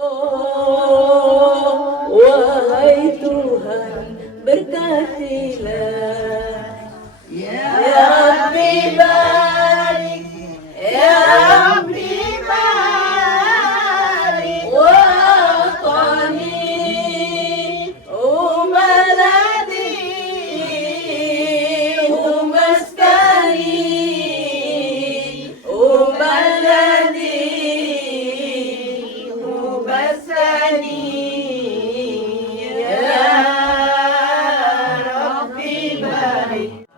Oh, wahai Tuhan, berkatilah. Ya Rabbi barik, ya Rabbi barik. Waqani umaladi umaskani umaladi umaskani. Ya Rabbi barik.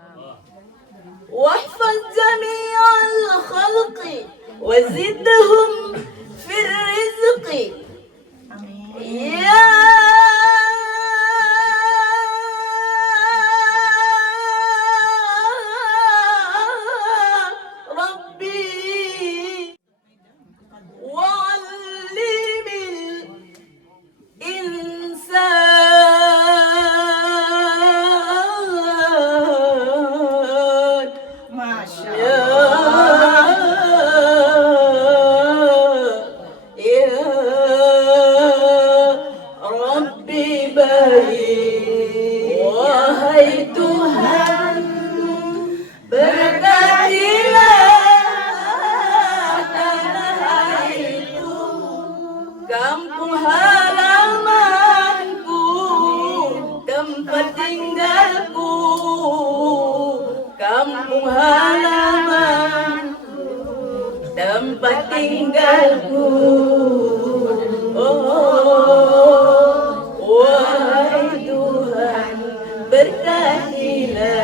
واحفظ جميع الخلق وزدهم في الرزق. يا ربي وعلم الإنسان ما شاء يا ربي baik. Wahai Tuhan, berkatilah tanah airku, kampung halamanku, tempat tinggalku, kampung halamanku, tempat tinggalku. Oh, wahai Tuhan, berkatilah.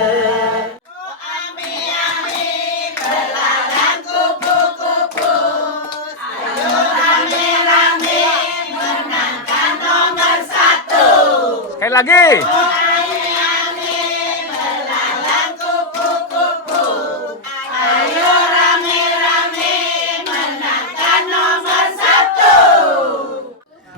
Sekali lagi.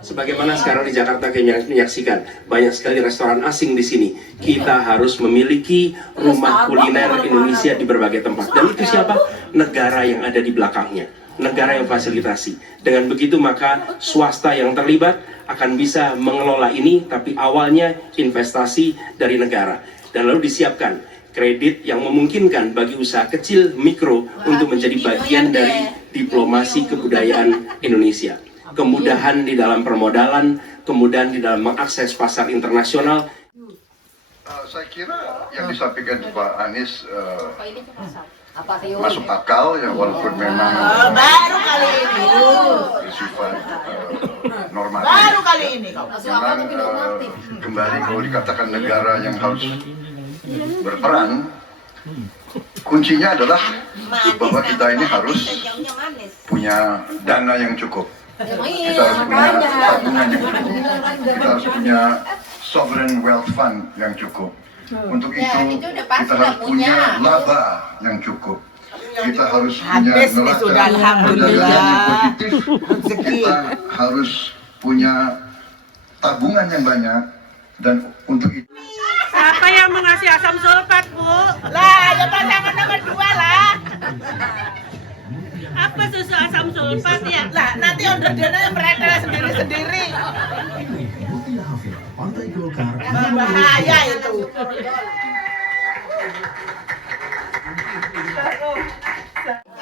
Sebagaimana sekarang di Jakarta kita menyaksikan banyak sekali restoran asing di sini. Kita harus memiliki rumah kuliner Indonesia di berbagai tempat. Dan itu siapa? Negara yang ada di belakangnya. Negara yang fasilitasi. Dengan begitu maka swasta yang terlibat akan bisa mengelola ini, tapi awalnya investasi dari negara. Dan lalu disiapkan kredit yang memungkinkan bagi usaha kecil, mikro untuk menjadi bagian dari diplomasi kebudayaan Indonesia. Kemudahan di dalam permodalan, kemudahan di dalam mengakses pasar internasional. Saya kira yang disampaikan Pak Anies masuk akal ya, walaupun memang Baru kali ini. bersifat normatif. Baru kali ini kau. Memang kembali kalau dikatakan negara yang harus berperan, kuncinya adalah bahwa kita ini harus punya dana yang cukup. Kita harus punya tabungan yang cukup. Kita harus punya sovereign wealth fund yang cukup. Untuk itu kita harus punya laba yang cukup. Kita harus punya neraca perdagangan yang positif. Kita harus punya tabungan yang banyak. Dan untuk itu Siapa yang mau ngasih asam sulfat, Bu? Lah, ya pasangan nomor 2 lah. Apa susu asam sulfat ya? Lah, nanti orderannya mereka sendiri-sendiri. Bahaya itu.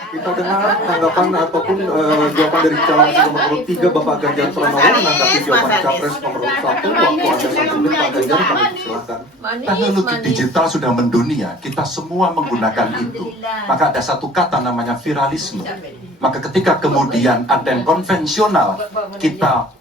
Kita dengar tanggapan ataupun jawaban dari calon nomor urut 3 Bapak Ganjar Pranowo menanggapi jawaban capres nomor urut 1. Waktu Anda 1 menit, Pak Ganjar, kami silakan. Teknologi digital sudah mendunia, kita semua menggunakan itu. Maka ada satu kata namanya viralisme. Maka ketika kemudian ada yang konvensional, kita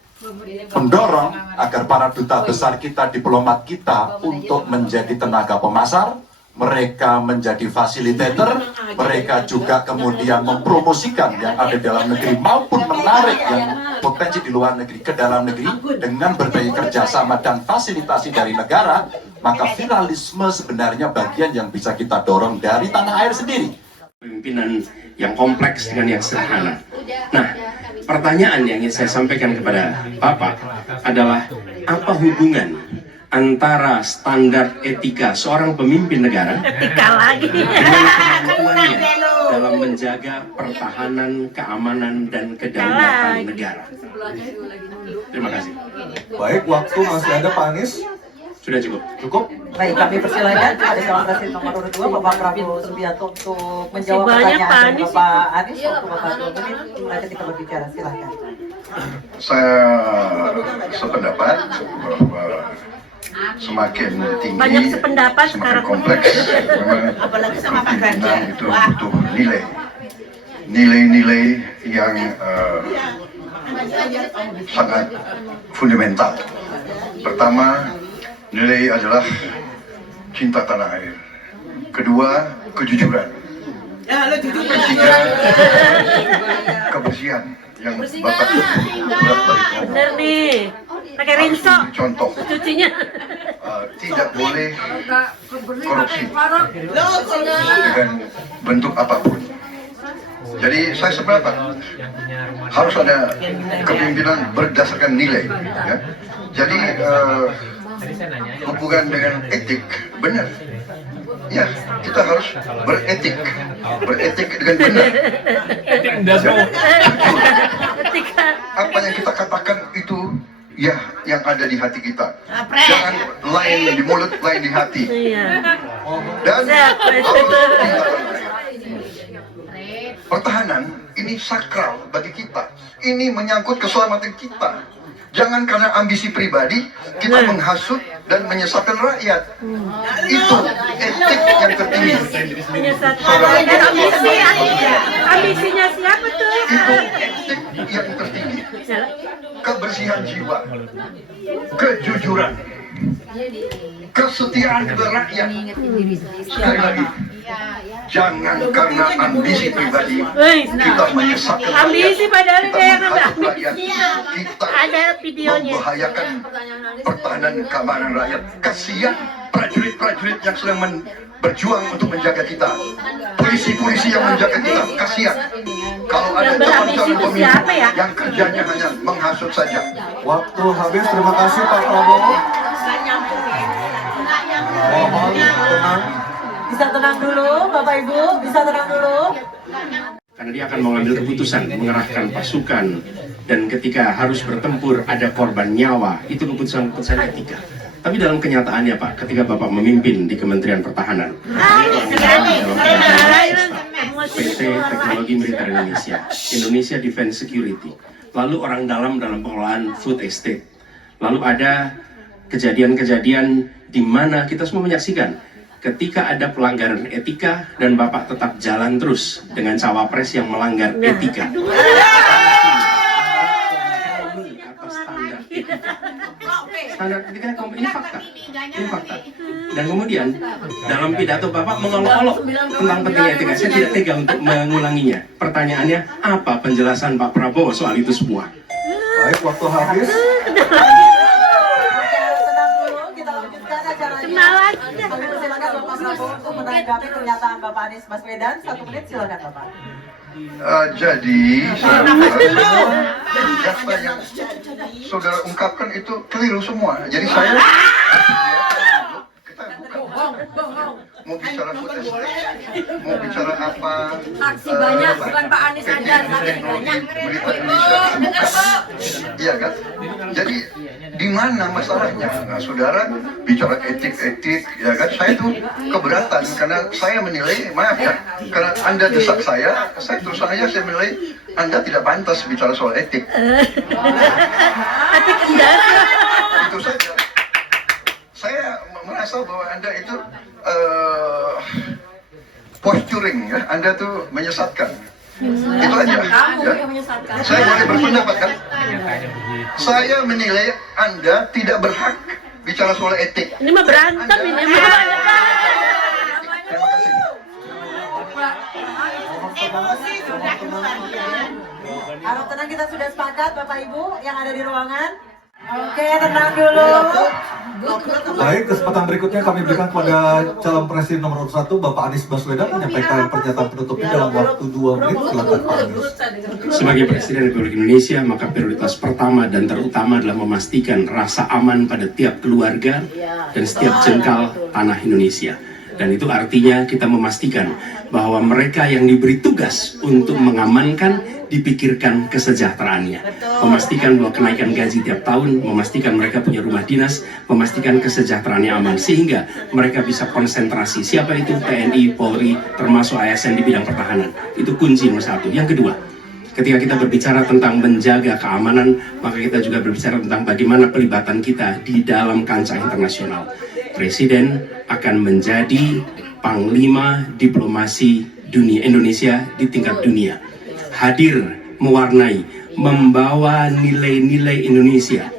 mendorong agar para duta besar kita, diplomat kita untuk menjadi tenaga pemasar, mereka menjadi fasilitator, mereka juga kemudian mempromosikan yang ada di dalam negeri maupun menarik yang potensi di luar negeri ke dalam negeri dengan berbagai kerjasama dan fasilitasi dari negara. Maka viralisme sebenarnya bagian yang bisa kita dorong dari tanah air sendiri. Pemimpinan yang kompleks dengan yang sederhana. Nah, pertanyaan yang ingin saya sampaikan kepada Bapak adalah apa hubungan antara standar etika seorang pemimpin negara Etika lagi. dengan kemampuannya dalam menjaga pertahanan, keamanan, dan kedaulatan negara. Terima kasih. Baik, waktu masih ada Pak Anies. Sudah cukup. Cukup? Baik, kami persilakan kepada calon presiden nomor urut 2 Bapak Prabowo Subianto untuk menjawab banyak, Pak pertanyaan dari Anies. Bapak Anies. Waktu Bapak 2 menit mulai ketika berbicara, silakan. Saya sependapat bahwa semakin tinggi, Banyak sependapat semakin sekarang. kompleks. Memang Apalagi sama Pak kepemimpinan Ganjar. itu Wah. butuh nilai-nilai yang sangat fundamental. Pertama, nilai adalah cinta tanah air. Kedua, kejujuran. Ya, lo jujur. Ketiga, kebersihan yang Bapak bolak-balik ngomong. Bener nih. Pakai Harus rinso. menjadi contoh. Cucinya. Tidak boleh korupsi Lo korupsi. dengan bentuk apapun. Jadi saya sependapat harus ada kepemimpinan berdasarkan nilai. Ya. Jadi hubungan dengan etik benar. Ya, kita harus beretik dengan benar. Ketika Apa yang kita katakan itu ya yang ada di hati kita. Apres. Jangan lain di mulut, lain di hati. iya. Dan Siap, pertahanan ini sakral bagi kita. Ini menyangkut keselamatan kita. Jangan karena ambisi pribadi kita menghasut dan menyesatkan rakyat. Itu etik yang tertinggi. Menyesatkan rakyat. Ambisinya siapa tuh? Itu etik yang tertinggi. Kebersihan jiwa, kejujuran, kesetiaan kepada rakyat. Sekali lagi, jangan karena ambisi pribadi kita menyesatkan rakyat. Ambisi padahal Kita dia yang menghasut ambil rakyat. Kita Ada videonya. membahayakan pertahanan keamanan rakyat. Kasihan prajurit-prajurit yang sedang berjuang untuk menjaga kita. Polisi-polisi yang menjaga kita. Kasihan. Kalau ada Yang berambisi calon-calon itu pemimpin siapa ya? yang kerjanya hanya menghasut saja. Waktu habis, terima kasih Pak Prabowo. Mohon tenang. Bisa tenang dulu, Bapak Ibu, bisa tenang dulu. Karena dia akan mengambil keputusan mengerahkan pasukan, dan ketika harus bertempur ada korban nyawa, itu keputusan etika. Tapi dalam kenyataannya Pak, ketika Bapak memimpin di Kementerian Pertahanan, PT Teknologi Militer Indonesia, Indonesia Defense Security, lalu orang dalam pengelolaan food estate, lalu ada kejadian-kejadian di mana kita semua menyaksikan ketika ada pelanggaran etika dan Bapak tetap jalan terus dengan cawapres yang melanggar etika. Atas standar etika. Standar etika ini fakta. Ini fakta. Dan kemudian dalam pidato Bapak mengolok-olok tentang pentingnya etika. Saya tidak tega untuk mengulanginya. Pertanyaannya, apa penjelasan Pak Prabowo soal itu semua? Baik, waktu habis. Tenang dulu, kita lanjutkan acaranya. Kenalan. Kami persilakan Bapak Prabowo untuk menanggapi pernyataan Bapak Anies Baswedan. 1 menit, silakan Bapak. Jadi, data yang saudara ungkapkan itu keliru semua. Jadi saya kita bukan mau bicara food estate, mau bicara apa? Saksi banyak, bukan Pak Anies aja, saksi banyak. Berita Indonesia, iya kan? Jadi di mana masalahnya? Nah, saudara bicara etik, ya kan? Saya tuh keberatan karena saya menilai, maaf ya, karena Anda desak saya terus saya menilai Anda tidak pantas bicara soal etik. Etik endas. Itu saja. Saya merasa bahwa Anda itu posturing, ya. Anda tuh menyesatkan. Itu aja. Kamu Ya. yang menyesatkan. Saya boleh berpendapat kan? Saya menilai Anda tidak berhak bicara soal etik. Ini mah berantem ini mah. Terima kasih. Emosi sudah keluar. Harap tenang, kita sudah sepakat Bapak Ibu yang ada di ruangan. Oke, tenang dulu. Baik, kesempatan berikutnya kami berikan kepada calon presiden nomor 1 Bapak Anies Baswedan menyampaikan pernyataan penutupnya dalam waktu 2 menit. Silakan Pak Anies. Sebagai Presiden Republik Indonesia, maka prioritas pertama dan terutama adalah memastikan rasa aman pada tiap keluarga dan setiap jengkal tanah Indonesia. Dan itu artinya kita memastikan bahwa mereka yang diberi tugas untuk mengamankan dipikirkan kesejahteraannya. Memastikan bahwa kenaikan gaji tiap tahun, memastikan mereka punya rumah dinas, memastikan kesejahteraannya aman. Sehingga mereka bisa konsentrasi. Siapa itu? TNI, Polri, termasuk ASN di bidang pertahanan. Itu kunci nomor satu. Yang kedua, ketika kita berbicara tentang menjaga keamanan, maka kita juga berbicara tentang bagaimana pelibatan kita di dalam kancah internasional. Presiden akan menjadi panglima diplomasi dunia Indonesia di tingkat dunia. Hadir, mewarnai, membawa nilai-nilai Indonesia.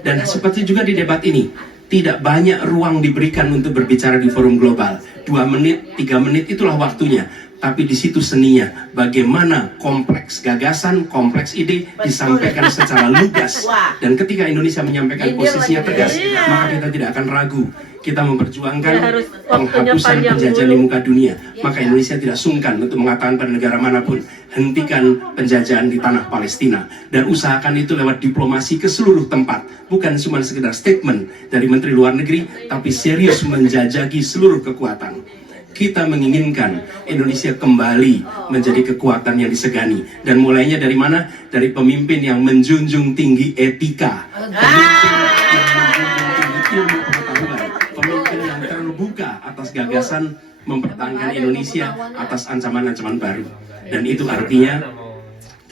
Dan seperti juga di debat ini, tidak banyak ruang diberikan untuk berbicara di forum global. 2 menit, 3 menit itulah waktunya. Tapi di situ seninya, bagaimana kompleks gagasan, kompleks ide disampaikan secara lugas. Dan ketika Indonesia menyampaikan posisinya tegas, maka kita tidak akan ragu. Kita memperjuangkan penghapusan penjajahan di muka dunia. Maka Indonesia tidak sungkan untuk mengatakan pada negara manapun, hentikan penjajahan di tanah Palestina. Dan usahakan itu lewat diplomasi ke seluruh tempat. Bukan cuma sekedar statement dari Menteri Luar Negeri, tapi serius menjajaki seluruh kekuatan. Kita menginginkan Indonesia kembali menjadi kekuatan yang disegani. Dan mulainya dari mana? Dari pemimpin yang menjunjung tinggi etika. Pemimpin yang menjunjung tinggi ilmu pengetahuan. Pemimpin yang terbuka atas gagasan mempertahankan Indonesia atas ancaman-ancaman baru. Dan itu artinya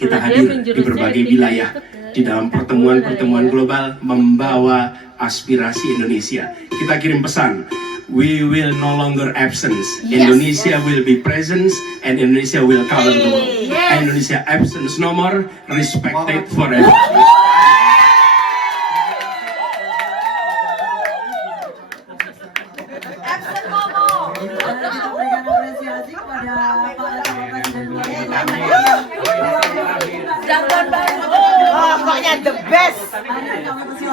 kita hadir di berbagai wilayah di dalam pertemuan-pertemuan global membawa aspirasi Indonesia. Kita kirim pesan, we will no longer absence. Indonesia will be presence and Indonesia will color the world. Indonesia absence no more, respected forever. Kita berikan apresiasi kepada Pak Presiden luar Pokoknya the best. Kami persilakan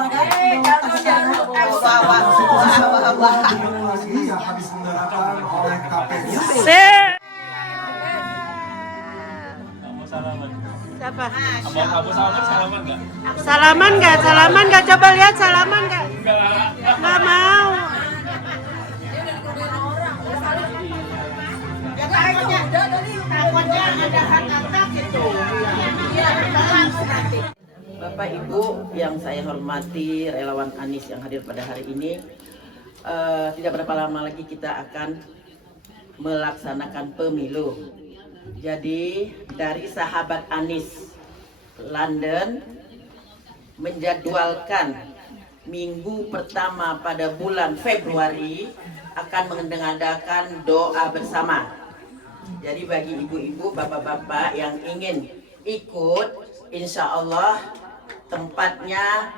yang habis diselenggarakan oleh KPU. Siapa? Salaman nggak? Salaman nggak? Coba lihat salaman nggak? Nggak mau. Bapak Ibu yang saya hormati, relawan Anies yang hadir pada hari ini, tidak berapa lama lagi kita akan melaksanakan pemilu. Jadi dari sahabat Anies London menjadwalkan minggu pertama pada bulan Februari akan mengadakan doa bersama. Jadi bagi ibu-ibu, bapak-bapak yang ingin ikut, insya Allah tempatnya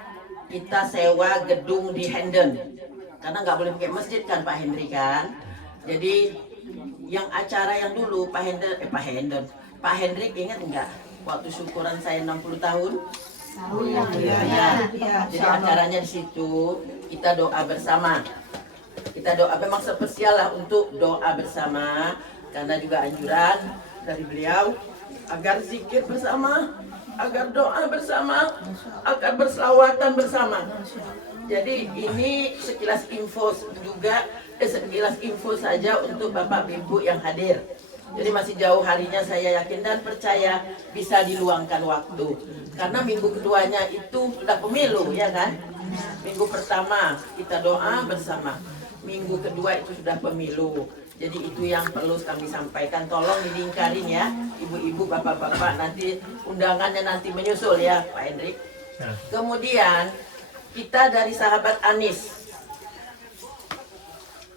kita sewa gedung di Hendon. Karena nggak boleh pakai masjid kan Pak Hendri kan. Jadi yang acara yang dulu Pak Hendrik ingat nggak waktu syukuran saya 60 tahun? Jadi acaranya di situ kita doa bersama. Kita doa memang spesial lah untuk doa bersama karena juga anjuran dari beliau agar zikir bersama, agar doa bersama, agar berselawatan bersama. Jadi ini sekilas info juga, sekilas info saja untuk Bapak Ibu yang hadir. Jadi masih jauh harinya, saya yakin dan percaya bisa diluangkan waktu. Karena minggu keduanya itu sudah pemilu, ya kan? Minggu pertama kita doa bersama, minggu kedua itu sudah pemilu. Jadi itu yang perlu kami sampaikan. Tolong dilingkarin ya, ibu-ibu, bapak-bapak, nanti undangannya nanti menyusul ya, Pak Hendrik. Kemudian kita dari sahabat Anies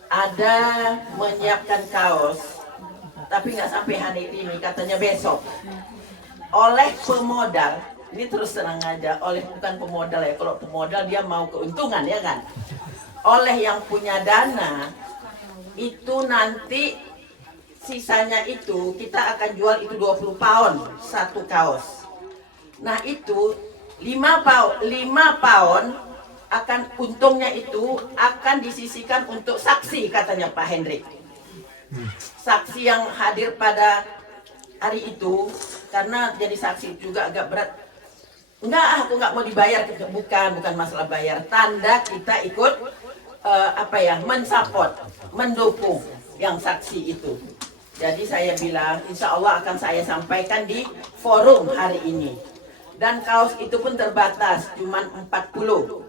ada menyiapkan kaos, tapi nggak sampai hari ini, katanya besok. Oleh pemodal, ini terus terang aja, oleh bukan pemodal ya, kalau pemodal dia mau keuntungan ya kan. Oleh yang punya dana, itu nanti sisanya itu kita akan jual itu 20 pound satu kaos. Nah itu 5 pound akan untungnya itu akan disisihkan untuk saksi katanya Pak Hendrik. Saksi yang hadir pada hari itu, karena jadi saksi juga agak berat. Enggak, aku nggak mau dibayar, bukan masalah bayar. Tanda kita ikut mensupport, mendukung. yang saksi itu. Jadi saya bilang, insya Allah akan saya sampaikan di forum hari ini. Dan kaos itu pun terbatas, cuma 40.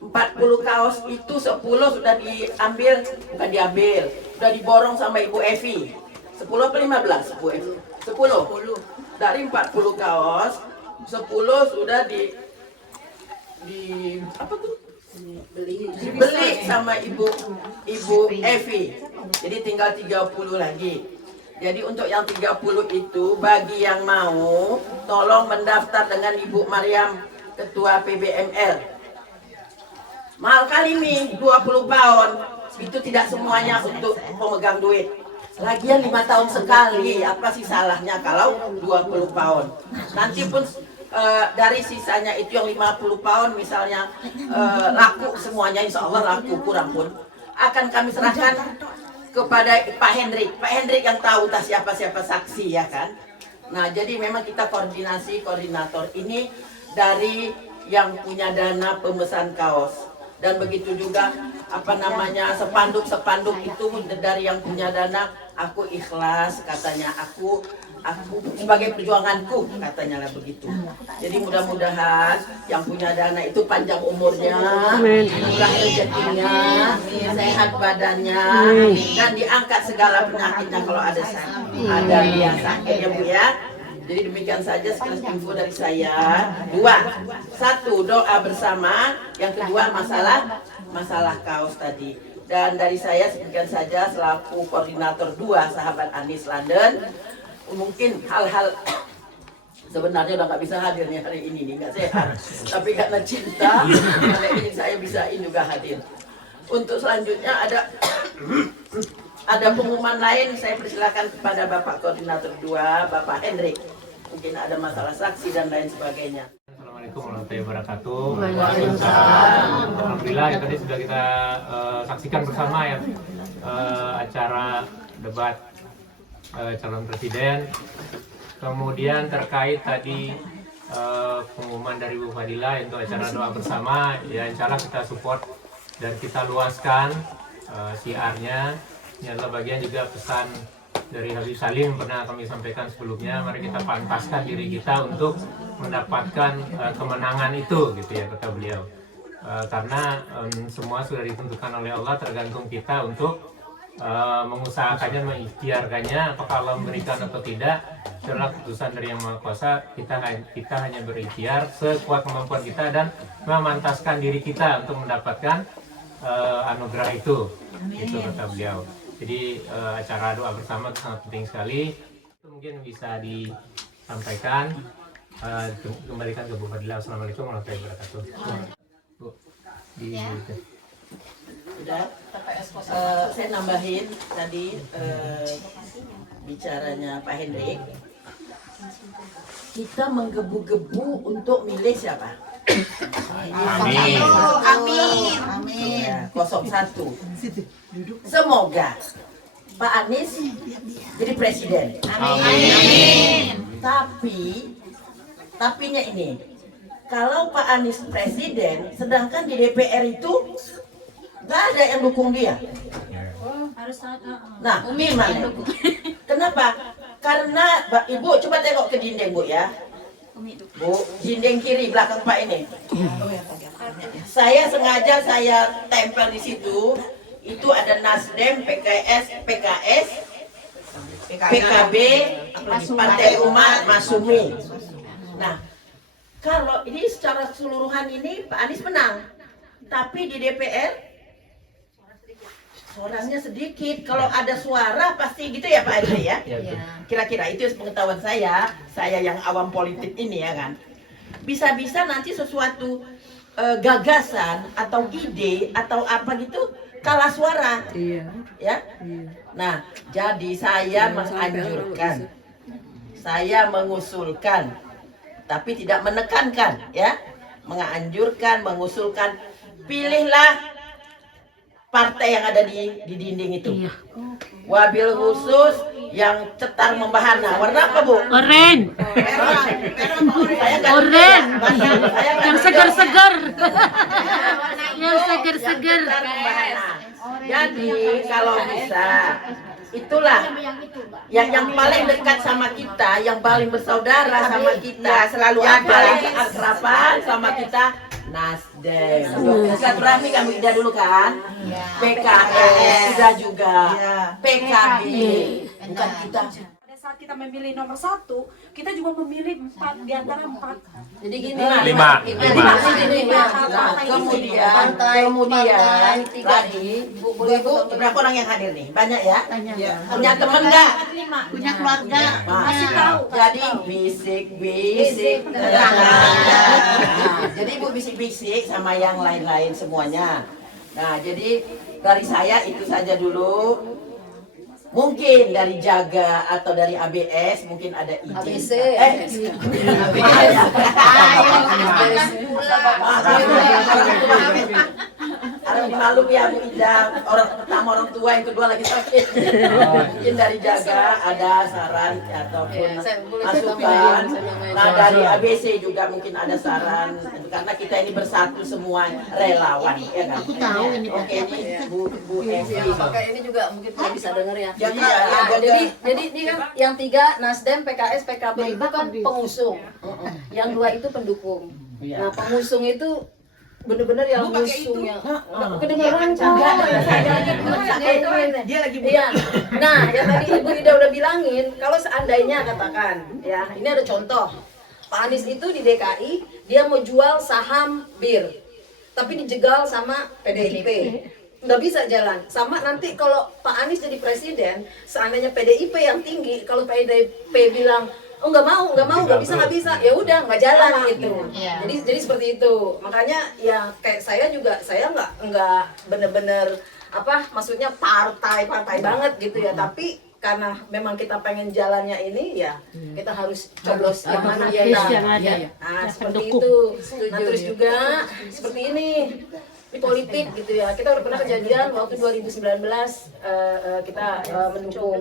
40 kaos itu 10 sudah diambil, bukan diambil, sudah diborong sama Ibu Evi. 10 apa 15 Bu Evi? 10. Dari 40 kaos, 10 sudah apa tuh? Dibeli sama Ibu Evi. Jadi tinggal 30 lagi. Jadi untuk yang 30 itu bagi yang mau tolong mendaftar dengan Ibu Mariam Ketua PBML. Mahal kali nih 20 pound. Itu tidak semuanya untuk pemegang duit. Lagian 5 tahun sekali, apa sih salahnya kalau 20 pound? Nanti pun dari sisanya itu yang 50 pound misalnya laku semuanya, insya Allah laku, kurang pun akan kami serahkan kepada Pak Hendrik. Pak Hendrik yang tahu tak siapa-siapa saksi ya kan. Nah jadi memang kita koordinator ini dari yang punya dana pemesan kaos. Dan begitu juga spanduk itu dari yang punya dana. Aku ikhlas katanya, aku sebagai perjuanganku katanya lah begitu. Jadi mudah-mudahan yang punya dana itu panjang umurnya, murah rezekinya, sehat badannya, dan diangkat segala penyakitnya kalau ada dia sakit ya Bu ya. Jadi demikian saja sekilas info dari saya. 2, 1 doa bersama, yang kedua masalah kaos tadi. Dan dari saya sekian saja selaku koordinator 2 sahabat Anies London. Mungkin hal-hal sebenarnya udah nggak bisa hadir nih hari ini nih, nggak sehat. Tapi karena cinta, hari ini saya bisa juga hadir. Untuk selanjutnya ada pengumuman lain, saya persilakan kepada Bapak Koordinator 2, Bapak Hendrik. Mungkin ada masalah saksi dan lain sebagainya. Assalamualaikum warahmatullahi wabarakatuh. Waalaikumsalam. Alhamdulillah ya, tadi sudah kita saksikan bersama ya acara debat calon presiden. Kemudian terkait tadi pengumuman dari Bu Fadila untuk acara doa bersama, ya insya Allah kita support dan kita luaskan siarnya. Ini adalah bagian juga pesan dari Habib Salim pernah kami sampaikan sebelumnya. Mari kita pantaskan diri kita untuk mendapatkan kemenangan itu, gitu ya kata beliau. Karena semua sudah ditentukan oleh Allah, tergantung kita untuk mengusahakannya, mengikhtiarkannya. Apakah Allah memberikan atau tidak, adalah keputusan dari Yang Maha Kuasa. Kita hanya berikhtiar sekuat kemampuan kita dan memantaskan diri kita untuk mendapatkan anugerah itu. Itu kata beliau. Jadi acara doa bersama itu sangat penting sekali. Itu mungkin bisa disampaikan. Kembalikan ke Bu Fadila. Assalamualaikum warahmatullahi wabarakatuh. Bu, Sudah, saya nambahin tadi bicaranya Pak Hendrik. Kita menggebu-gebu untuk milih siapa? Amin. Ya, 01. Semoga Pak Anies jadi presiden. Amin. Tapinya ini, kalau Pak Anies presiden, sedangkan di DPR itu nggak ada yang dukung dia. Nah, gimana? Kenapa? Karena Ibu coba tengok ke dinding Bu ya. Bu, dinding kiri belakang Pak ini. Saya sengaja saya tempel di situ. Itu ada Nasdem, PKS, PKB, Partai Umat, Masumi. Nah, kalau ini secara keseluruhan ini Pak Anies menang, tapi di DPR orangnya sedikit. Kalau ada suara pasti gitu ya Pak Anies ya. Kira-kira itu pengetahuan saya yang awam politik ini ya kan. Bisa-bisa nanti sesuatu gagasan atau ide atau apa gitu kalah suara. Ya. Nah, jadi saya menganjurkan, saya mengusulkan, tapi tidak menekankan ya, menganjurkan, mengusulkan, pilihlah partai yang ada di dinding itu. Wabil khusus yang cetar membahana. Warna apa Bu? Oren. Oren. Yang segar-segar. Yang segar-segar. Jadi kalau bisa, itulah yang paling dekat sama kita, yang paling bersaudara sama kita, selalu yang ada. paling keakraban sama kita, Nasdem. Silaturahmi kami udah dulu kan, PKS sudah juga, PKB, bukan kita. Pada saat kita memilih nomor 1, kita juga memilih 4 di antara 4. Jadi gini, Lima. kemudian tadi ibu berapa orang yang hadir nih? Banyak ya? Punya teman nggak? Punya keluarga. Masih tahu. Jadi bisik-bisik. Jadi ibu bisik-bisik sama yang lain-lain semuanya. Nah, jadi dari saya itu saja dulu. Mungkin dari Jaga atau dari ABS mungkin ada izin. Harus malu ya Bu Ida, orang pertama orang tua, yang kedua lagi sakit. Mungkin dari Jaga ada saran ataupun masukan. Nah dari ABC juga mungkin ada saran, karena kita ini bersatu semua relawan, ya kan? Oke, ini Bu Evi. Pakai ini juga mungkin tidak bisa dengar ya. Jadi Jadi ini kan yang 3 Nasdem, PKS, PKB itu kan pengusung. Yang 2 itu pendukung. Nah, pengusung itu benar-benar yang mengusung yang kedengaran dia lagi Nah, yang tadi Ibu Ida udah bilangin, kalau seandainya katakan ya, ini ada contoh. Pak Anies itu di DKI dia mau jual saham BIR, tapi dijegal sama PDIP. Nggak bisa jalan. Sama nanti kalau Pak Anies jadi presiden, seandainya PDIP yang tinggi, kalau PDIP bilang oh nggak mau, nggak bisa, ya udah nggak jalan gitu. Jadi seperti itu. Makanya ya kayak saya juga, saya nggak bener-bener maksudnya partai banget gitu ya. Tapi karena memang kita pengen jalannya ini ya, kita harus coblos yang mana kita. Nah seperti itu. Nah terus juga seperti ini. Di politik gitu ya, kita udah pernah kejadian waktu 2019 kita mendukung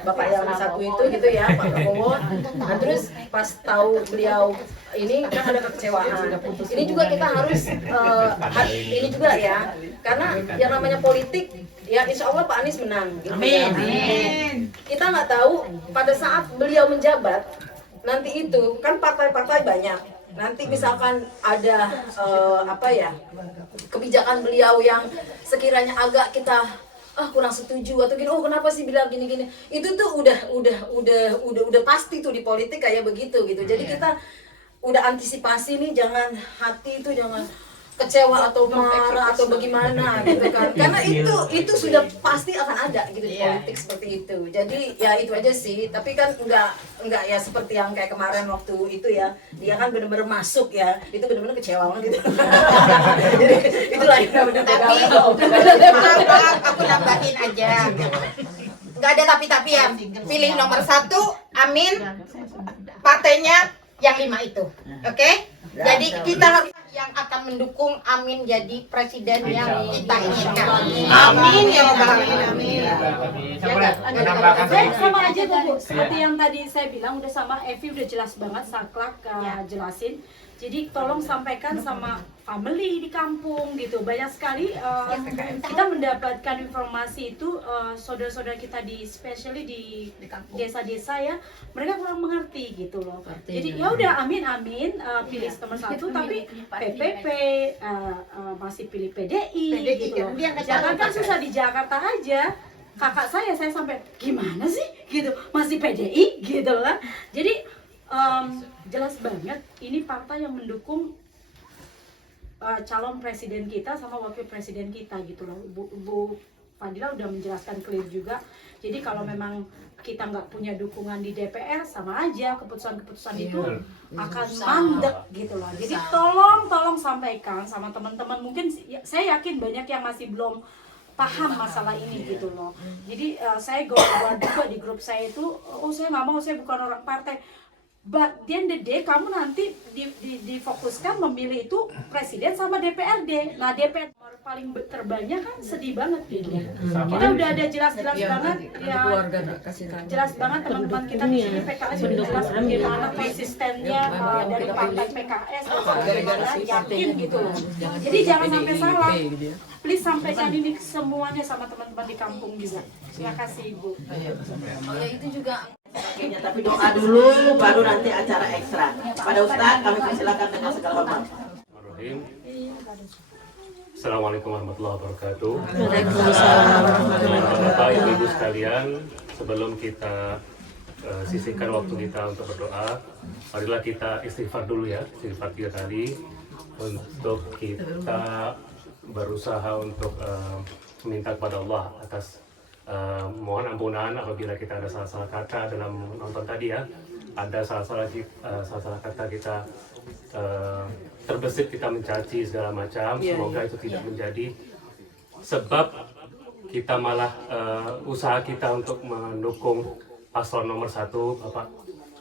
bapak yang satu itu gitu ya, Pak Prabowo. Nah terus pas tahu beliau ini kan ada kekecewaan. Ini juga kita harus ini juga ya, karena yang namanya politik ya insya Allah Pak Anies menang. Gitu, amin. Kita nggak tahu pada saat beliau menjabat nanti itu kan partai-partai banyak. Nanti misalkan ada kebijakan beliau yang sekiranya agak kita kurang setuju atau gini, kenapa sih bilang gini-gini, itu tuh udah pasti tuh di politik kayak begitu gitu. Jadi kita udah antisipasi nih, jangan hati itu jangan kecewa atau marah atau bagaimana gitu kan, karena itu sudah pasti akan ada gitu di politik seperti itu. Jadi ya itu aja sih, tapi kan enggak ya seperti yang kayak kemarin waktu itu ya, dia kan benar-benar masuk ya, itu benar-benar kecewa banget gitu. Jadi itulah yang Tapi maaf, aku nambahin aja. Nggak ada tapi ya, pilih nomor 1 Amin, partainya yang 5 itu, oke? Jadi kita harus yang akan mendukung Amin jadi presiden yang kita inginkan. Amin ya Rabbal Alamin. Sama aja Bu, seperti yang tadi saya bilang udah sama Evi udah jelas banget saklak jelasin. Jadi tolong sampaikan sama family di kampung gitu. Banyak sekali kita mendapatkan informasi itu saudara-saudara kita di especially di desa-desa ya, mereka kurang mengerti gitu loh. Jadi ya udah amin pilih nomor 1 tapi PPP masih pilih PDI gitu loh. Jangan kan susah di Jakarta aja. Kakak saya sampai gimana sih gitu masih PDI gitu lah. Jadi jelas banget ini partai yang mendukung calon presiden kita sama wakil presiden kita gitu loh. Bu Fadila udah menjelaskan clear juga. Jadi kalau memang kita nggak punya dukungan di DPR, sama aja keputusan-keputusan itu akan mandek gitu loh. Jadi tolong sampaikan sama teman-teman. Mungkin saya yakin banyak yang masih belum paham masalah ini gitu loh. Jadi saya buat juga di grup saya itu, saya nggak mau, saya bukan orang partai. But the end of the day, kamu nanti difokuskan memilih itu presiden sama DPRD. Nah DPR paling terbanyak kan sedih banget gitu. Kita udah ada jelas-jelas banget ya, jelas banget teman-teman kita di sini PKS sudah jelas bagaimana konsistennya dari partai PKS, yakin gitu. Jadi jangan sampai salah. Please sampaikan ini semuanya sama teman-teman di kampung juga. Terima kasih Ibu. Oh ya itu juga. Tapi doa dulu, baru nanti acara ekstra. Pada Ustadz, kami persilakan dengan segala hormat. Assalamualaikum warahmatullahi wabarakatuh. Waalaikumsalam. Bapak Ibu sekalian, sebelum kita sisihkan waktu kita untuk berdoa, marilah kita istighfar dulu ya, istighfar 3 kali untuk kita berusaha untuk meminta kepada Allah atas mohon ampunan apabila kita ada salah-salah kata dalam nonton tadi ya, ada salah-salah kata kita terbesit, kita mencaci segala macam. Semoga itu tidak menjadi sebab kita malah usaha kita untuk mendukung paslon nomor 1 Bapak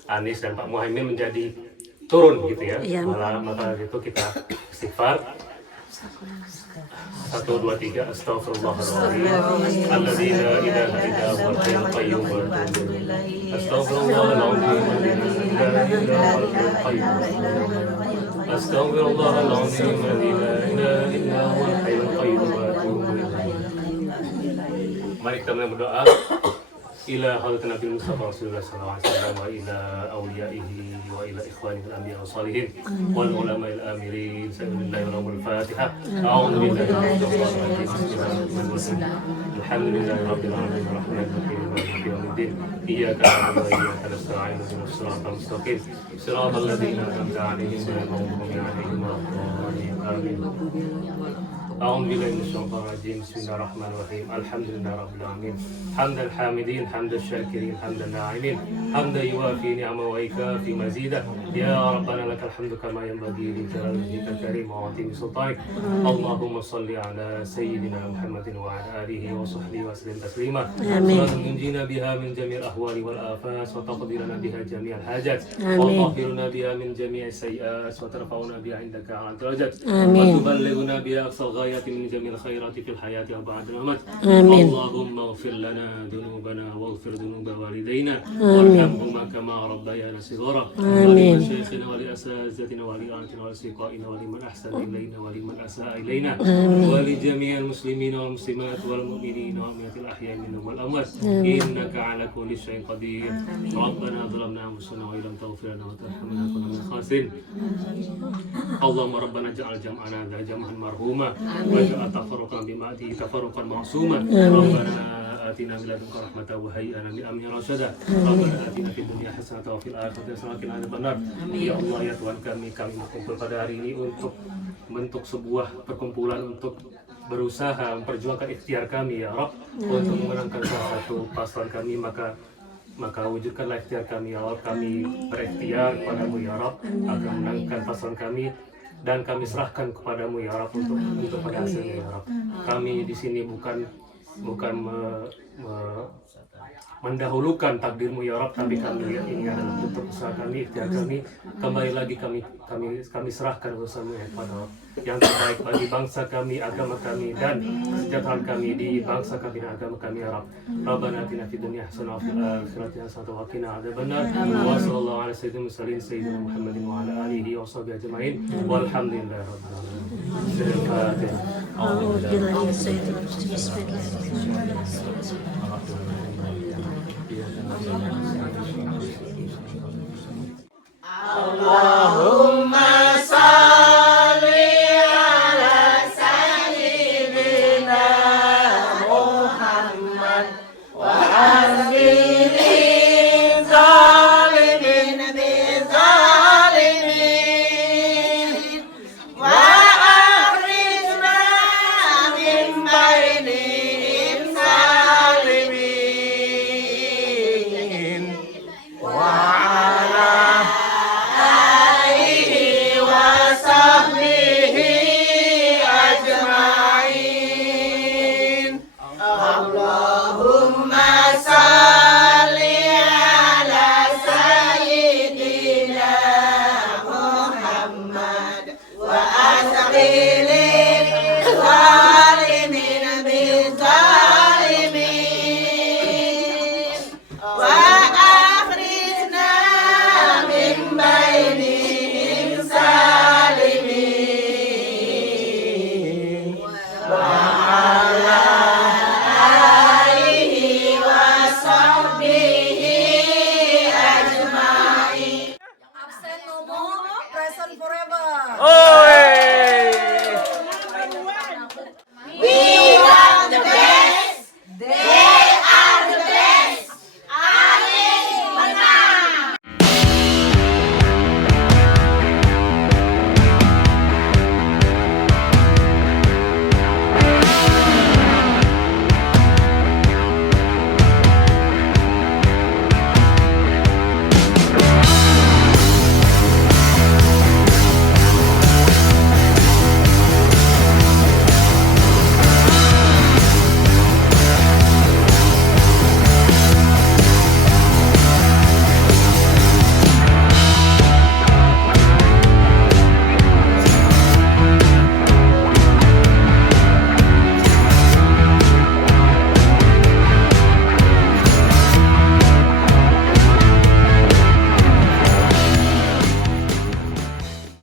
Anies dan Pak Muhaimin menjadi turun gitu ya. Malah maka itu kita istighfar. 1, 2, 3 Astaghfirullahaladzim Alladzi la ilaha illa huwal hayyul qayyum wa atubu ilaih. Astaghfirullahaladzim Alladzi la ilaha illa huwal hayyul qayyum wa atubu ilaih. Mari kita berdoa. Ila hadratin Nabi Mustafa Rasulullah sallallahu alaihi wasallam wa ila awliyaihi wa ila ikhwanihi al-anbiya wa salihin wal ulama'il amirin sallallahu alaihi Fatiha. A'udzu billahi minasyaitonir rajim. Alhamdulillahi rabbil alamin arrahmanir rahim maliki yaumiddin. Iyyaka na'budu wa iyyaka nasta'in ihdinas siratal mustaqim siratal ladzina an'amta 'alaihim ghairil maghdubi 'alaihim waladdallin. Amin. أعوذ بالله من الشيطان الرجيم بسم الله الرحمن الرحيم الحمد لله رب العالمين حمد الحامدين حمد الشاكرين حمد الناعمين حمدا يوافي نعمه ويكافي مزيدا يا ربنا لك الحمد كما ينبغي لجلال وجهك الكريم وعظيم سلطانك اللهم صل على سيدنا محمد وعلى آله وصحبه وسلم تسليما صلاة تنجينا بها من جميع الأهوال والآفات وتقضي لنا بها جميع الحاجات وتطهرنا بها من جميع السيئات وترفعنا بها عندك على الدرجات وتبلغنا بها أقصى الغايات من جميع الخيرات في الحياة وبعد الممات. اللهم اغفر لنا ذنوبنا واغفر ذنوب والدينا وارحمهما كما ربيانا صغارا ولمشايخنا ولأساتذتنا ولأئمتنا ولأصدقائنا ولمن أحسن إلينا ولمن أساء إلينا ولجميع المسلمين والمسلمات والمؤمنين والمؤمنات الأحياء منهم والأموات إنك على كل شيء قدير. ربنا ظلمنا أنفسنا وإن لم تغفر لنا وترحمنا لنكن من الخاسرين. اللهم ربنا اجعل جمعنا ذا جمعا مرحوما واجعل تفرقا بمعده تفرقا معصوما. ربنا آتنا من لدنك رحمة وهيئ لنا من أمرنا رشدا. ربنا آتنا في الدنيا حسنة وفي الآخرة حسنة وقنا عذاب النار. Ya Allah ya Tuhan kami berkumpul pada hari ini untuk membentuk sebuah perkumpulan untuk berusaha memperjuangkan ikhtiar kami ya Rabb untuk memenangkan salah satu paslon kami, maka wujudkanlah ikhtiar kami ya Rabb. Kami berikhtiar kepadamu ya Rabb agar memenangkan paslon kami dan kami serahkan kepadamu ya Rabb untuk pada hasilnya ya Rabb. Kami di sini bukan mendahulukan takdirmu ya Rabb, tapi kami lihat ini adalah bentuk usaha kami, ikhtiar kami. Kembali lagi kami serahkan urusanmu ya kepada Rabb yang terbaik bagi bangsa kami, agama kami, dan kesejahteraan kami di bangsa kami dan agama kami ya Rabb. Rabbana atina fid dunya hasanah wa fil akhirati hasanah wa qina adzabannar. Wa sallallahu ala sayyidina mursalin sayyidina Muhammadin wa ala alihi wa sahbihi ajma'in. Walhamdulillahi rabbil alamin. A'udzu billahi minasyaitonir rajim. Bismillahirrahmanirrahim. Allah